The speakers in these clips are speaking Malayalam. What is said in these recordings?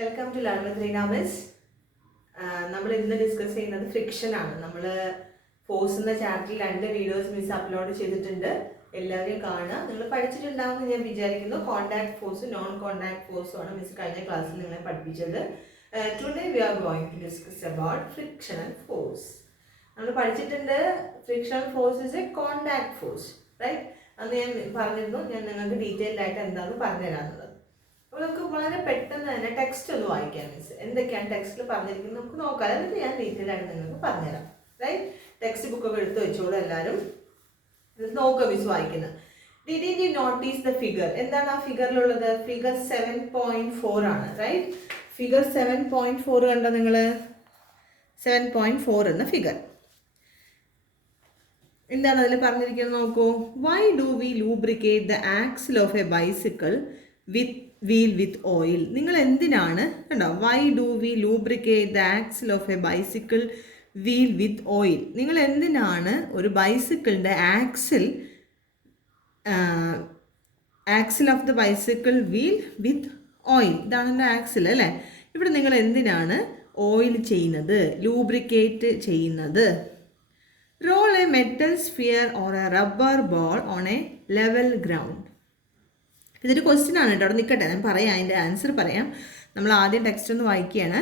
Welcome to learn with Reena miss. നമ്മൾ ഇന്ന് ഡിസ്കസ് ചെയ്യുന്നത് ഫ്രിക്ഷൻ ആണ്. നമ്മൾ ഫോഴ്സ് എന്ന ചാപ്റ്ററിൽ 2 വീഡിയോസ് മിസ് അപ്ലോഡ് ചെയ്തിട്ടുണ്ട്. എല്ലാവരും കാണുക. നിങ്ങൾ പഠിച്ചിട്ടുണ്ടാവുമെന്ന് ഞാൻ വിചാരിക്കുന്നു. കോണ്ടാക്ട് ഫോഴ്സും നോൺ കോണ്ടാക്ട് ഫോഴ്സും ആണ് മിസ് കഴിഞ്ഞ ക്ലാസ്സിൽ നിങ്ങളെ പഠിപ്പിച്ചത്. Today we are going to discuss about frictional force. നമ്മൾ പഠിച്ചിട്ടുണ്ട് frictional force is a contact force, right? അന്ന് ഞാൻ പറഞ്ഞിരുന്നു ഞാൻ നിങ്ങൾക്ക് ഡീറ്റെയിൽഡ് ആയിട്ട് എന്താണെന്ന് പറഞ്ഞുതരാന്നുള്ളത്. അപ്പോൾ നമുക്ക് വളരെ പെട്ടെന്ന് തന്നെ ടെക്സ്റ്റ് ഒന്ന് വായിക്കാം മിസ്. എന്തൊക്കെയാണ് ടെക്സ്റ്റിൽ പറഞ്ഞിരിക്കുന്നത് നമുക്ക് നോക്കാം. എന്നിട്ട് ഞാൻ ഡീറ്റെയിൽ ആയിട്ട് നിങ്ങൾക്ക് പറഞ്ഞുതരാം, റൈറ്റ്? ടെക്സ്റ്റ് ബുക്കൊക്കെ എടുത്ത് വെച്ചോളൂ എല്ലാവരും. ഇത് നോക്കുക മിസ് വായിക്കുന്നത്. Did you notice the figure? എന്താണ് ആ ഫിഗറിലുള്ളത്? ഫിഗർ 7.4 ആണ്, റൈറ്റ്? ഫിഗർ 7.4 കണ്ടോ നിങ്ങൾ? 7.4 എന്ന ഫിഗർ. എന്താണ് അതിൽ പറഞ്ഞിരിക്കുന്നത് നോക്കൂ. Why do we lubricate the axle of a bicycle with wheel with oil? നിങ്ങൾ എന്തിനാണ് കണ്ടോ, why do we lubricate the axle of a bicycle wheel with oil? നിങ്ങൾ എന്തിനാണ് ഒരു ബൈസിക്കിളിൻ്റെ axle of the bicycle wheel with oil, ഇതാണ് എൻ്റെ ആക്സിൽ അല്ലേ? ഇവിടെ നിങ്ങൾ എന്തിനാണ് ഓയിൽ ചെയ്യുന്നത്, ലൂബ്രിക്കേറ്റ് ചെയ്യുന്നത്? Roll a metal sphere or a rubber ball on a level ground. ഇതൊരു ക്വസ്റ്റ്യൻ ആണ് കേട്ടോ. അവിടെ നിൽക്കട്ടെ, ഞാൻ പറയാം, അതിൻ്റെ ആൻസർ പറയാം. നമ്മൾ ആദ്യം ടെക്സ്റ്റ് ഒന്ന് വായിക്കുകയാണ്.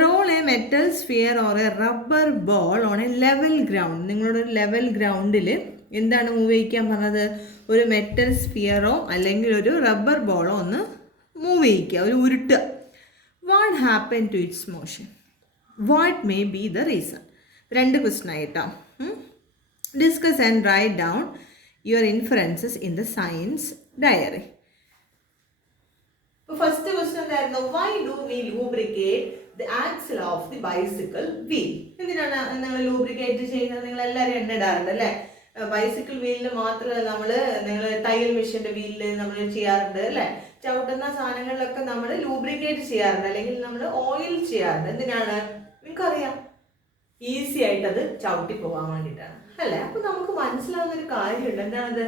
Roll a metal sphere or a rubber ball on a level ground. നിങ്ങളോട് ഒരു ലെവൽ ഗ്രൗണ്ടിൽ എന്താണ് മൂവ് ചെയ്യിക്കാൻ പറഞ്ഞത്? ഒരു മെറ്റൽ സ്ഫിയറോ അല്ലെങ്കിൽ ഒരു റബ്ബർ ബോളോ ഒന്ന് മൂവ് ചെയ്യിക്കുക, ഒരു ഉരുട്ടുക. What happen to its motion? What may be the reason? 2 question ആയിട്ടോ. Discuss and write down your inferences in the science diary. First question എന്തായിരുന്നു? Why do we lubricate the axle of the bicycle wheel? എന്തിനാണ് നിങ്ങൾ ലൂബ്രിക്കേറ്റ് ചെയ്യുന്നത്? നിങ്ങൾ എല്ലാവരും എണ്ണിടാറുണ്ട് അല്ലേ? ബൈസിക്കിൾ വീലിൽ മാത്രമല്ല, നിങ്ങൾ തയ്യൽ മെഷീൻ്റെ വീലിൽ നമ്മൾ ചെയ്യാറുണ്ട് അല്ലേ? ചവിട്ടുന്ന സാധനങ്ങളിലൊക്കെ നമ്മൾ ലൂബ്രിക്കേറ്റ് ചെയ്യാറുണ്ട്, അല്ലെങ്കിൽ നമ്മൾ ഓയിൽ ചെയ്യാറുണ്ട്. എന്തിനാണ്? നിങ്ങൾക്കറിയാം, ഈസി ആയിട്ട് അത് ചവിട്ടി പോകാൻ വേണ്ടിയിട്ടാണ് അല്ലേ? അപ്പോൾ നമുക്ക് മനസ്സിലാവുന്നൊരു കാര്യമുണ്ട്. എന്താണത്?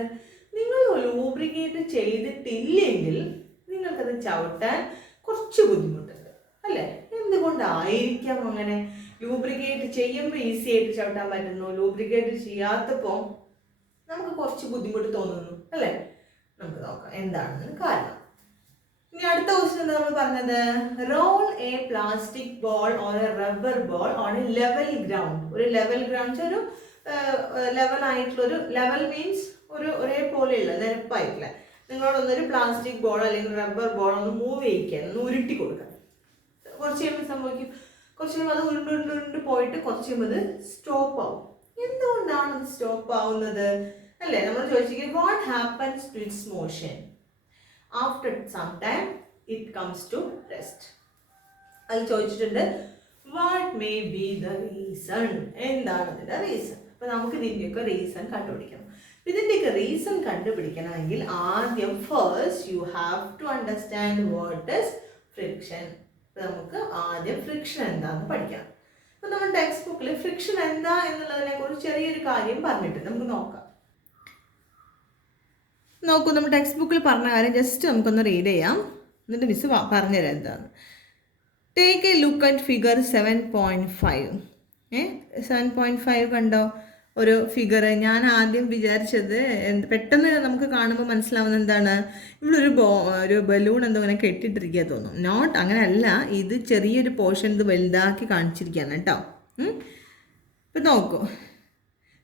നിങ്ങൾ ലൂബ്രിക്കേറ്റ് ചെയ്തിട്ടില്ലെങ്കിൽ നിങ്ങൾക്കത് ചവിട്ടാൻ കുറച്ച് ബുദ്ധിമുട്ടുണ്ട് അല്ലേ? എന്തുകൊണ്ടായിരിക്കാം അങ്ങനെ? ലൂബ്രിക്കേറ്റ് ചെയ്യുമ്പോൾ ഈസി ആയിട്ട് ചവിട്ടാൻ പറ്റുന്നു, ലൂബ്രിക്കേറ്റ് ചെയ്യാത്തപ്പോൾ നമുക്ക് കുറച്ച് ബുദ്ധിമുട്ട് തോന്നുന്നു അല്ലേ? നമുക്ക് നോക്കാം എന്താണെന്ന് കാരണം. ഇനി അടുത്ത ക്വസ്റ്റ്യൻ എന്താ നമ്മൾ പറഞ്ഞത്? Roll a plastic ball or a rubber ball on a level ground. ഒരു ലെവൽ ഗ്രൗണ്ട്, ഒരു ലെവൽ ആയിട്ടുള്ള, ഒരു ലെവൽ മീൻസ് ഒരു ഒരേപോലെയുള്ള നിരപ്പായിട്ടില്ല. നിങ്ങളോടൊന്നൊരു പ്ലാസ്റ്റിക് ബോൾ അല്ലെങ്കിൽ റബ്ബർ ബോൾ ഒന്ന് മൂവ് ചെയ്യിക്കാൻ, ഒന്ന് ഉരുട്ടി കൊടുക്കാൻ. കുറച്ച് കഴിയുമ്പോൾ സംഭവിക്കും, കുറച്ച് കഴിയുമ്പോൾ അത് ഉരുണ്ട് പോയിട്ട് കുറച്ച് കഴിയുമ്പോൾ അത് സ്റ്റോപ്പ് ആവും. എന്തുകൊണ്ടാണ് അത് സ്റ്റോപ്പ് ആവുന്നത് അല്ലേ? നമ്മൾ ചോദിച്ചിരിക്കും what happens to its motion? After some time it comes to rest. അത് ചോദിച്ചിട്ടുണ്ട്. What may be the reason? എന്താണ് ഇതിൻ്റെ റീസൺ? അപ്പോൾ നമുക്ക് ഇതിൻ്റെയൊക്കെ റീസൺ കണ്ടുപിടിക്കണം. ഇതിൻ്റെയൊക്കെ റീസൺ കണ്ടുപിടിക്കണമെങ്കിൽ ആദ്യം first you have to understand what is friction. അപ്പോൾ നമുക്ക് ആദ്യം ഫ്രിക്ഷൻ എന്താണെന്ന് പഠിക്കണം. അപ്പോൾ നമ്മുടെ ടെക്സ്റ്റ് ബുക്കിൽ ഫ്രിക്ഷൻ എന്താ എന്നുള്ളതിനെ കുറിച്ച് ചെറിയൊരു കാര്യം പറഞ്ഞിട്ടുണ്ട്. നമുക്ക് നോക്കാം. നോക്കൂ, നമ്മൾ ടെക്സ്റ്റ് ബുക്കിൽ പറഞ്ഞ കാര്യം ജസ്റ്റ് നമുക്കൊന്ന് റീഡ് ചെയ്യാം, എന്നിട്ട് മിസ് പറഞ്ഞുതരാം എന്താണ്. Take A look at figure 7.5. 7.5 കണ്ടോ? ഒരു ഫിഗർ. ഞാൻ ആദ്യം വിചാരിച്ചത് പെട്ടെന്ന് നമുക്ക് കാണുമ്പോൾ മനസ്സിലാവുന്ന എന്താണ്, ഇവിടെ ഒരു ബലൂൺ എന്തോ ഇങ്ങനെ കെട്ടിട്ടിരിക്കുക തോന്നും. നോട്ട്, അങ്ങനെയല്ല, ഇത് ചെറിയൊരു പോർഷൻ ഇത് വലുതാക്കി കാണിച്ചിരിക്കുകയാണ് കേട്ടോ. ഇപ്പം നോക്കൂ.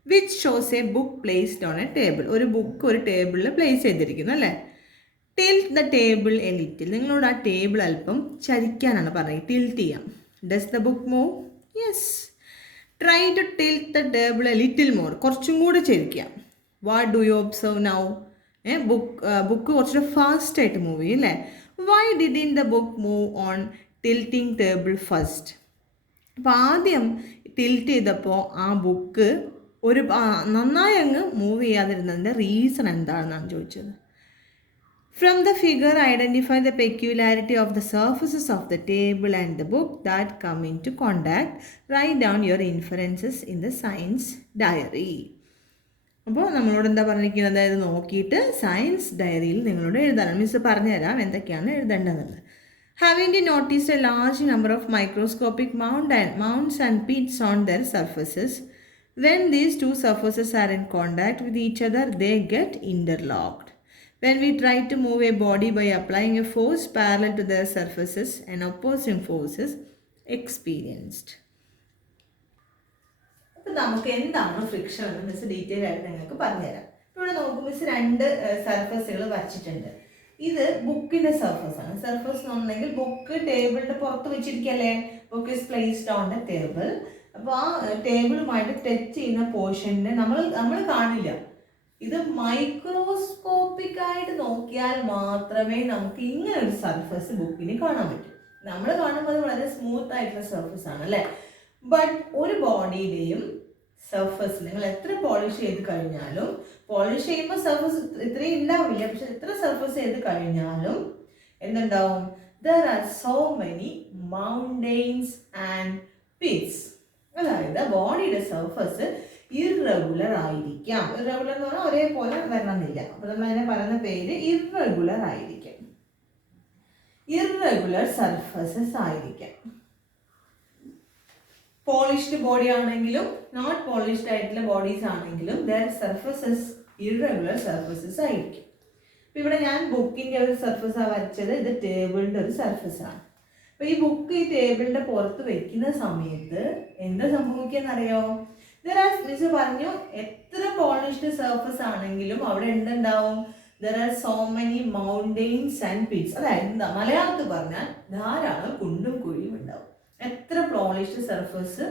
Which shows a book placed on a table. ഒരു ബുക്ക് ഒരു ടേബിളിൽ പ്ലേസ് ചെയ്തിരിക്കുന്നു അല്ലേ? Tilt the table a little. നിങ്ങളോട് ആ ടേബിൾ അല്പം ചരിക്കാനാണ് പറയുന്നത്, ടിൽറ്റ് ചെയ്യാം. Does the book move? Yes. Try to tilt the table a little more. കുറച്ചും കൂടെ ചരിക്കാം. What do you observe now? Book കുറച്ചുകൂടെ ഫാസ്റ്റായിട്ട് മൂവ് ചെയ്യും അല്ലേ? Why didn't the book move on tilting table first? അപ്പോൾ ആദ്യം ടിൽറ്റ് ചെയ്തപ്പോൾ ആ ബുക്ക് ഒരു നന്നായി അങ്ങ് മൂവ് ചെയ്യാതിരുന്നതിൻ്റെ റീസൺ എന്താണെന്നാണ് ചോദിച്ചത്. From the figure identify the peculiarity of the surfaces of the table and the book that come into contact. Write down your inferences in the science diary. അപ്പോൾ നമ്മളോട് എന്താ പറഞ്ഞിരിക്കുന്നത്? അതായത് നോക്കിയിട്ട് സയൻസ് ഡയറിയിൽ നിങ്ങളോട് എഴുതാനാണ്. മിസ് പറഞ്ഞുതരാം എന്തൊക്കെയാണ് എഴുതേണ്ടതെന്നുള്ളത്. having noticed a large number of microscopic mounds and pits on their surfaces. When these two surfaces are in contact with each other, they get interlocked. When we try to move a body by applying a force parallel to their surfaces, an opposing force is experienced. അപ്പോൾ നമുക്ക് എന്താണ് ഫ്രിക്ഷൻ എന്ന് മിസ് ഡീറ്റെയിൽ ആയിട്ട് നിങ്ങൾക്ക് പറഞ്ഞുതരാം. ഇവിടെ നമുക്ക് മിസ് രണ്ട് സർഫസുകൾ വരച്ചിട്ടുണ്ട്. ഇത് ബുക്കിന്റെ സർഫസ് ആണ്. സർഫസ് എന്ന് പറഞ്ഞെങ്കിൽ ബുക്ക് ടേബിളിന്റെ പുറത്ത് വെച്ചിരിക്കല്ലേ, book is placed on the table. അപ്പോൾ ആ ടേബിളുമായിട്ട് ടച്ച് ചെയ്യുന്ന പോർഷനെ നമ്മൾ കാണില്ല. ഇത് മൈക്രോസ്കോപ്പിക് ആയിട്ട് നോക്കിയാൽ മാത്രമേ നമുക്ക് ഇങ്ങനെ ഒരു സർഫസ് ബുക്കിന് കാണാൻ പറ്റൂ. നമ്മൾ കാണുമ്പോൾ അത് വളരെ സ്മൂത്ത് ആയിട്ടുള്ള സർഫസ് ആണ് അല്ലേ. ബട്ട് ഒരു ബോഡിയുടെയും സർഫസ് നിങ്ങൾ എത്ര പോളിഷ് ചെയ്ത് കഴിഞ്ഞാലും, പോളിഷ് ചെയ്യുമ്പോൾ സർഫസ് ഇത്രയും ഉണ്ടാവില്ല, പക്ഷെ എത്ര സർഫസ് ചെയ്ത് കഴിഞ്ഞാലും എന്തുണ്ടാവും? There are so many mountains and Pitt's. അതായത് ബോഡിയുടെ സർഫസ് ഇറഗുലർ ആയിരിക്കാം. ഇറഗുലർ എന്ന് പറഞ്ഞാൽ ഒരേപോലെ വരണമെന്നില്ല. അപ്പോൾ നമ്മൾ അതിനെ പറയുന്ന പേര് ഇറഗുലർ ആയിരിക്കാം. ഇറഗുലർ സർഫസസ് ആയിരിക്കാം. പോളിഷ്ഡ് ബോഡി ആണെങ്കിലും നോട്ട് പോളിഷ്ഡ് ആയിട്ടുള്ള ബോഡീസ് ആണെങ്കിലും ദർ സർഫസസ് ഇറഗുലർ സർഫസസ് ആയിരിക്കും. അപ്പോൾ ഇവിടെ ഞാൻ ബുക്കിൻ്റെ ഒരു സർഫസാണ് വരച്ചത്. ഇത് ടേബിളിൻ്റെ ഒരു സർഫസാണ്. അപ്പോൾ ഈ ബുക്ക് ഈ ടേബിളിൻ്റെ പുറത്ത് വെക്കുന്ന സമയത്ത് എന്താ സംഭവിക്കുകയെന്നറിയോ? മിസ് പറഞ്ഞു എത്ര പോളിഷ്ഡ് സർഫസ് ആണെങ്കിലും അവിടെ എന്തുണ്ടാവും? There are so many mountains and Pitt's. അതായത് എന്താ മലയാളത്തിൽ പറഞ്ഞാൽ ധാരാളം കുണ്ടും കുഴിയും ഉണ്ടാവും. എത്ര പോളിഷ്ഡ് സർഫസ്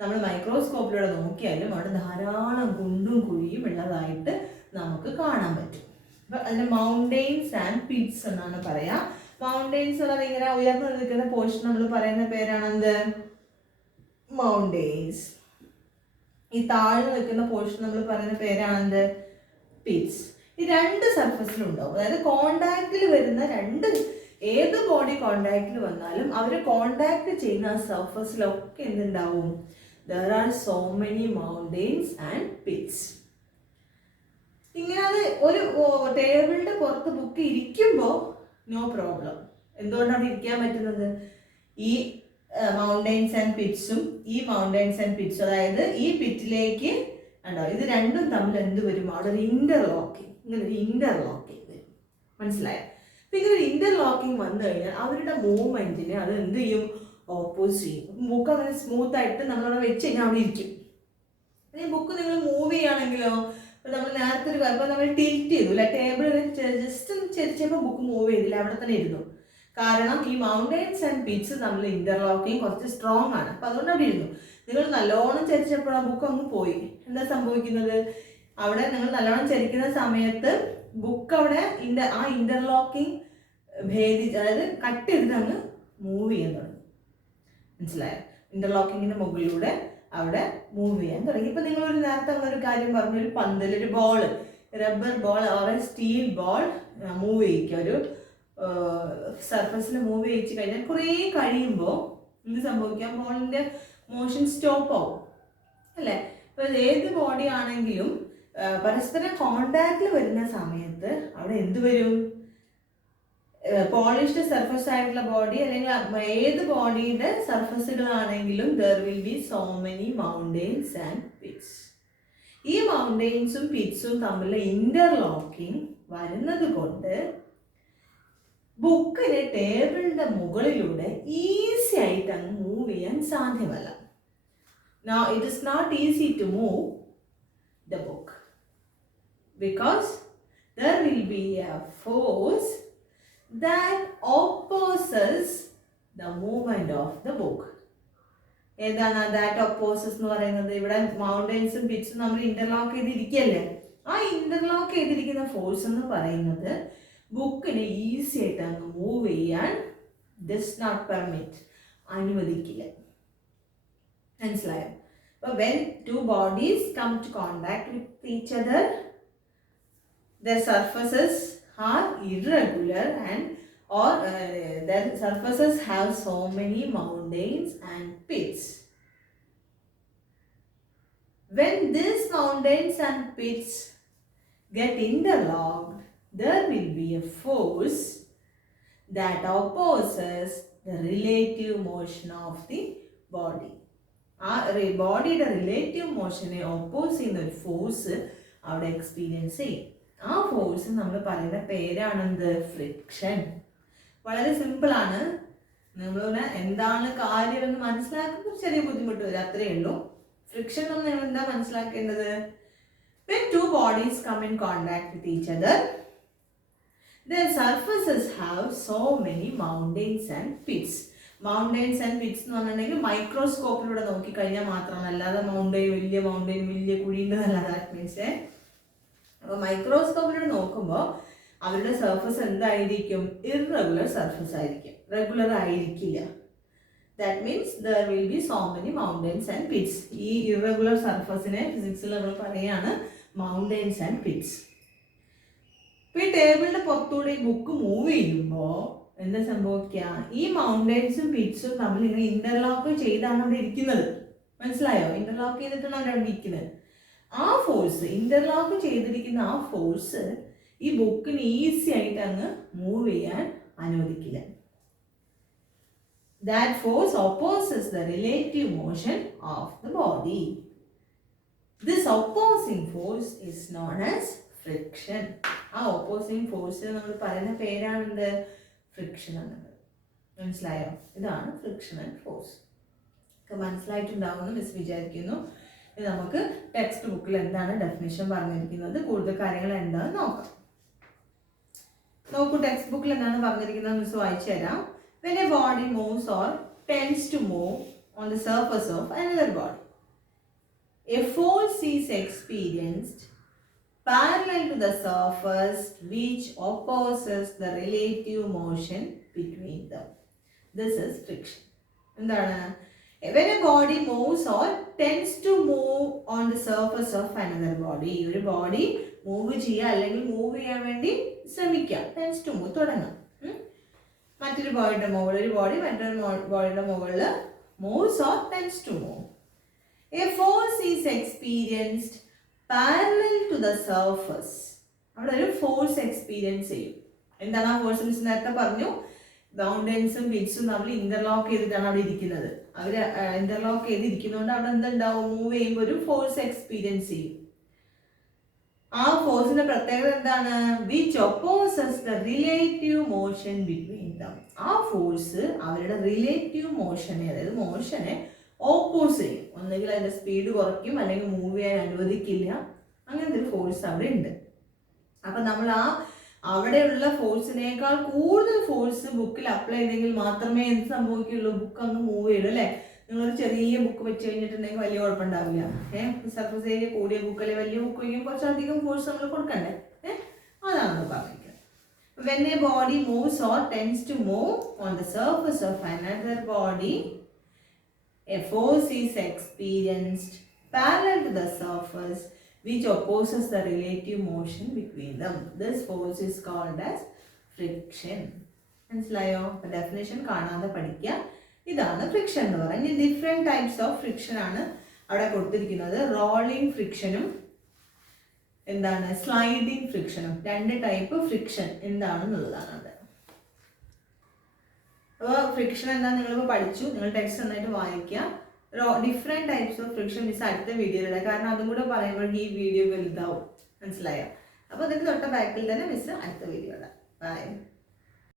നമ്മൾ മൈക്രോസ്കോപ്പിലൂടെ നോക്കിയാലും അവിടെ ധാരാളം കുണ്ടും കുഴിയും ഉള്ളതായിട്ട് നമുക്ക് കാണാൻ പറ്റും. അപ്പം അതിന് മൗണ്ടെയിൻസ് ആൻഡ് പിറ്റ്സ് എന്നാണ് പറയാ. മൗണ്ടെയിൻസ് എന്നത് ഇങ്ങനെ ഉയർന്നു നിൽക്കുന്ന പോർഷൻ നമ്മൾ പറയുന്ന പേരാണെന്ത്? മൗണ്ടെയിൻസ്. ഈ താഴ്ന്നു നിൽക്കുന്ന പോർഷൻ നമ്മൾ പറയുന്ന പേരാണെന്ത്? പിറ്റ്സ്. ഈ രണ്ട് സർഫസിലുണ്ടാവും. അതായത് കോണ്ടാക്റ്റിൽ വരുന്ന രണ്ട്, ഏത് ബോഡി കോണ്ടാക്റ്റിൽ വന്നാലും അവർ കോണ്ടാക്ട് ചെയ്യുന്ന സർഫസിലൊക്കെ എന്തുണ്ടാവും? There are so many mountains and Pitt's. ഇങ്ങനെ അത് ഒരു ടേബിളിന്റെ പുറത്ത് ബുക്ക് ഇരിക്കുമ്പോൾ നോ പ്രോബ്ലം. എന്തുകൊണ്ടാണ് ഇരിക്കാൻ പറ്റുന്നത്? ഈ മൗണ്ടെയിൻസ് ആൻഡ് പിറ്റ്സും ഈ മൗണ്ടെയിൻസ് ആൻഡ് പിറ്റ്സും, അതായത് ഈ പിറ്റിലേക്ക് ഉണ്ടോ, ഇത് രണ്ടും തമ്മിൽ എന്ത് വരും? അവിടെ ഒരു ഇന്റർലോക്കിംഗ്, ഇങ്ങനെ ഒരു ഇന്റർലോക്കിംഗ് വരും. മനസ്സിലായോ? അപ്പം ഇങ്ങനെ ഒരു ഇന്റർലോക്കിംഗ് വന്നു കഴിഞ്ഞാൽ അവരുടെ മൂവ്മെന്റിനെ അത് എന്ത് ചെയ്യും? ഓപ്പോസ് ചെയ്യും. ബുക്ക് അങ്ങനെ സ്മൂത്ത് ആയിട്ട് നമ്മളവിടെ വെച്ച് കഴിഞ്ഞാൽ അവിടെ ഇരിക്കും. ഈ ബുക്ക് നിങ്ങൾ മൂവ് ചെയ്യുകയാണെങ്കിലോ, ഇപ്പം നമ്മൾ നേരത്തെ ഒരു ഇപ്പം നമ്മൾ ടിൽറ്റ് ചെയ്തു അല്ലെ, ടേബിൾ ജസ്റ്റ് ഒന്ന് ചെരിച്ചപ്പോൾ ബുക്ക് മൂവ് ചെയ്തില്ല, അവിടെ തന്നെ ഇരുന്നു. കാരണം ഈ മൗണ്ടെയിൻസ് ആൻഡ് പിറ്റ്സ് തമ്മിൽ ഇന്റർലോക്കിംഗ് കുറച്ച് സ്ട്രോങ് ആണ്. അപ്പം അതുകൊണ്ട് അവിടെ ഇരുന്നു. നിങ്ങൾ നല്ലോണം ചരിച്ചപ്പോൾ ആ ബുക്ക് അങ്ങ് പോയി. എന്താ സംഭവിക്കുന്നത്? അവിടെ നിങ്ങൾ നല്ലോണം ചരിക്കുന്ന സമയത്ത് ബുക്ക് അവിടെ ആ ഇന്റർലോക്കിംഗ് ഭേദിച്ച്, അതായത് കട്ട് ചെയ്തിട്ട് അങ്ങ് മൂവ് ചെയ്യാൻ തുടങ്ങി. മനസ്സിലായോ? ഇന്റർലോക്കിങ്ങിന്റെ മുകളിലൂടെ അവിടെ മൂവ് ചെയ്യാൻ തുടങ്ങി. ഇപ്പം നിങ്ങളൊരു നേരത്തെ ഒരു കാര്യം പറഞ്ഞു, ഒരു പന്തിൽ ഒരു ball, rubber ball or steel ball move ചെയ്യിക്കുക, ഒരു സർഫസിൽ മൂവ് ചെയ്യിച്ച് കഴിഞ്ഞാൽ കുറേ കഴിയുമ്പോൾ എന്ത് സംഭവിക്കാം? ബോളിന്റെ മോഷൻ സ്റ്റോപ്പ് ആവും അല്ലേ? ഇപ്പം ഏത് ബോഡി ആണെങ്കിലും പരസ്പരം കോണ്ടാക്റ്റിൽ വരുന്ന സമയത്ത് അവിടെ എന്ത് വരും? പോളിഷ്ഡ് സർഫസ് ആയിട്ടുള്ള ബോഡി അല്ലെങ്കിൽ ഏത് ബോഡിയുടെ സർഫസുകളാണെങ്കിലും there will be so many mountains and pits. ഈ മൗണ്ടെയിൻസും പിറ്റ്സും തമ്മിലുള്ള ഇന്റർലോക്കിംഗ് വരുന്നത് കൊണ്ട് ബുക്കിന് ടേബിളിന്റെ മുകളിലൂടെ ഈസി ആയിട്ട് അങ്ങ് മൂവ് ചെയ്യാൻ സാധ്യമല്ല. Now it is not easy to move the book because there will be a force that opposes the movement of the book. ഏതാണ് ദാറ്റ് ഓപ്പോസസ് എന്ന് പറയുന്നത്? ഇവിടെ മൗണ്ടെയിൻസും പിറ്റ്സും നമ്മൾ ഇന്റർലോക്ക് ചെയ്തിരിക്കുകയല്ലേ. ആ ഇന്റർലോക്ക് ചെയ്തിരിക്കുന്ന ഫോഴ്സ് എന്ന് പറയുന്നത് ബുക്കിനെ ഈസി ആയിട്ട് അങ്ങ് മൂവ് ചെയ്യാൻ does not permit, അനുവദിക്കില്ല. മനസ്സിലായോ? അപ്പോൾ when two bodies come to contact with each other, their surfaces are irregular and or their surfaces have so many mountains and pits. When these mountains and pits get interlocked, there will be a force that opposes the relative motion of the body. ആ ബോഡിയുടെ റിലേറ്റീവ് മോഷനെ ഓപ്പോസ് ചെയ്യുന്ന ഒരു ഫോഴ്സ് അവിടെ എക്സ്പീരിയൻസ് ചെയ്യും. ആ ഫോഴ്സ് നമ്മൾ പറയുന്ന പേരാണെന്ത്? ഫ്രിക്ഷൻ. വളരെ സിമ്പിളാണ്. നമ്മൾ എന്താണ് കാര്യമെന്ന് മനസ്സിലാക്കുമ്പോൾ ചെറിയ ബുദ്ധിമുട്ട് വരും, അത്രയേ ഉള്ളൂ. ഫ്രിക്ഷൻ എന്ന് നിങ്ങൾ എന്താ മനസ്സിലാക്കേണ്ടത്? When two bodies come in contact with each other, their surfaces have so many mountains and pits. Mountains and Pitt's എന്ന് പറഞ്ഞിട്ടുണ്ടെങ്കിൽ മൈക്രോസ്കോപ്പിലൂടെ നോക്കിക്കഴിഞ്ഞാൽ മാത്രമാണ്, അല്ലാതെ വലിയ മൗണ്ടെയിൻ വലിയ കുഴിയുണ്ടെന്നല്ല ദാറ്റ് മീൻസ്. അപ്പോൾ മൈക്രോസ്കോപ്പിലൂടെ നോക്കുമ്പോൾ അവരുടെ സർഫസ് എന്തായിരിക്കും? ഇറഗുലർ സർഫസ് ആയിരിക്കും, റെഗുലർ ആയിരിക്കില്ല. That means there will be so many mountains and pits. ഈ ഇറഗുലർ സർഫസിനെ ഫിസിക്സിൽ നമ്മൾ പറയുകയാണ് മൗണ്ടെയിൻസ് ആൻഡ് പിറ്റ്സ്. ഇപ്പോൾ ഈ ടേബിളിൻ്റെ പുറത്തൂടെ ഈ ബുക്ക് മൂവ് ചെയ്യുമ്പോൾ എന്താ സംഭവിക്കുക? ഈ മൗണ്ടെയിൻസും പിറ്റ്സും തമ്മിൽ ഇങ്ങനെ ഇന്റർലോക്ക് ചെയ്താണ് അവിടെ ഇരിക്കുന്നത്. മനസ്സിലായോ? ഇന്റർലോക്ക് ചെയ്തിട്ടാണ് അവിടെ ഇരിക്കുന്നത്. ആ ഫോഴ്സ്, ഇന്റർലോക്ക് ചെയ്തിരിക്കുന്ന ആ ഫോഴ്സ് ഈ ബുക്കിന് ഈസി ആയിട്ട് അങ്ങ് മൂവ് ചെയ്യാൻ അനുവദിക്കില്ല. That force opposes the relative motion of the body. This opposing force is known as friction. ആ ഓപ്പോസിങ് ഫോഴ്സ് നമ്മൾ പറയുന്ന പേരാണെന്ത്? ഫ്രിക്ഷൻ എന്നത്. മനസ്സിലായോ? ഇതാണ് ഫ്രിക്ഷണൽ ഫോഴ്സ്. ഒക്കെ മനസ്സിലായിട്ടുണ്ടാവുമെന്ന് മിസ് വിചാരിക്കുന്നു. ഇത് നമുക്ക് ടെക്സ്റ്റ് ബുക്കിൽ എന്താണ് ഡെഫിനിഷൻ പറഞ്ഞിരിക്കുന്നത്, കൂടുതൽ കാര്യങ്ങൾ എന്താണെന്ന് നോക്കാം. നോക്കൂ, ടെക്സ്റ്റ് ബുക്കിൽ എന്താണ് പറഞ്ഞിരിക്കുന്നത് മിസ് വായിച്ചു തരാം. When a body moves or tends to move on the surface of another body, a force is experienced parallel to the surface which opposes the relative motion between them. This is friction. എന്താണ്? When a body moves or tends to move on the surface of another body, ഒരു ബോഡി മൂവ് ചെയ്യുക അല്ലെങ്കിൽ മൂവ് ചെയ്യാൻ വേണ്ടി ശ്രമിക്കുക, tends to move തുടങ്ങുക. മറ്റൊരു ബോഡിയുടെ മുകളിൽ, ഒരു ബോഡി മറ്റൊരു ബോഡിയുടെ മുകളിൽ moves or tends to move. A force is experienced parallel to the surface. അവിടെ ഒരു ഫോഴ്സ് എക്സ്പീരിയൻസ് ചെയ്യും. എന്താണ് ആ ഫോഴ്സ്? മിസ് നേരത്തെ പറഞ്ഞു, മൗണ്ടെയിൻസും പിറ്റ്സും നമ്മൾ ഇന്റർലോക്ക് ചെയ്തിട്ടാണ് അവിടെ ഇരിക്കുന്നത്. അവർ ഇന്റർലോക്ക് ചെയ്തിരിക്കുന്നതുകൊണ്ട് അവിടെ എന്തുണ്ടാവും? മൂവ് ചെയ്യുമ്പോൾ ഒരു ഫോഴ്സ് എക്സ്പീരിയൻസ് ചെയ്യും. ആ ഫോഴ്സിന്റെ പ്രത്യേകത എന്താണ്? Which opposes the relative motion between them. ആ ഫോഴ്സ് അവരുടെ റിലേറ്റീവ് മോഷനെ, അതായത് മോഷനെ ഓപ്പോസ് ചെയ്യും. ഒന്നുകിൽ അതിന്റെ സ്പീഡ് കുറയ്ക്കും, അല്ലെങ്കിൽ മൂവ് ചെയ്യാൻ അനുവദിക്കില്ല. അങ്ങനത്തെ ഒരു ഫോഴ്സ് അവിടെ ഉണ്ട്. അപ്പൊ നമ്മൾ അവിടെയുള്ള ഫോഴ്സിനേക്കാൾ കൂടുതൽ ഫോഴ്സ് ബുക്കിൽ അപ്ലൈ ചെയ്തെങ്കിൽ മാത്രമേ എന്ത് സംഭവിക്കുള്ളൂ? ബുക്ക് അങ്ങ് മൂവ് ചെയ്യുള്ളൂ അല്ലേ? നിങ്ങളൊരു ചെറിയ ബുക്ക് വെച്ച് കഴിഞ്ഞിട്ടുണ്ടെങ്കിൽ വലിയ കുഴപ്പമുണ്ടാവില്ല. സർഫസ് ഏരിയ കൂടിയ ബുക്ക് അല്ലെങ്കിൽ വലിയ ബുക്ക് വയ്ക്കുമ്പോൾ കുറച്ചധികം ഫോഴ്സ് നമ്മൾ കൊടുക്കണ്ടേ? അതാണ് നമ്മൾ പറഞ്ഞിരിക്കുന്നത്. When a body moves or tends to move on the surface of another body, a force is experienced parallel to the surface which opposes the relative motion between them. This force is called as friction. മനസ്സിലായോ? അപ്പോൾ ഡെഫിനേഷൻ കാണാതെ പഠിക്കുക. ഇതാണ് ഫ്രിക്ഷൻ എന്ന് പറയുന്നത്. ഇനി ഡിഫറെൻറ്റ് ടൈപ്സ് ഓഫ് ഫ്രിക്ഷൻ ആണ് അവിടെ കൊടുത്തിരിക്കുന്നത്. റോളിംഗ് ഫ്രിക്ഷനും എന്താണ് സ്ലൈഡിംഗ് ഫ്രിക്ഷനും, രണ്ട് ടൈപ്പ് ഫ്രിക്ഷൻ എന്താണെന്നുള്ളതാണ് അവിടെ. അപ്പോൾ ഫ്രിക്ഷൻ എന്താണെന്ന് നിങ്ങളിപ്പോൾ പഠിച്ചു. നിങ്ങൾ ടെക്സ്റ്റ് നന്നായിട്ട് വായിക്കുക. Different types of friction miss അടുത്ത വീഡിയോയിലില്ല, കാരണം അതും കൂടെ പറയുമ്പോൾ ഈ വീഡിയോ വലുതാവും. മനസ്സിലായോ? അപ്പോൾ അതിന് തൊട്ട ബാക്കിൽ തന്നെ മിസ് അടുത്ത വീഡിയോ ഇടാം. ബൈ.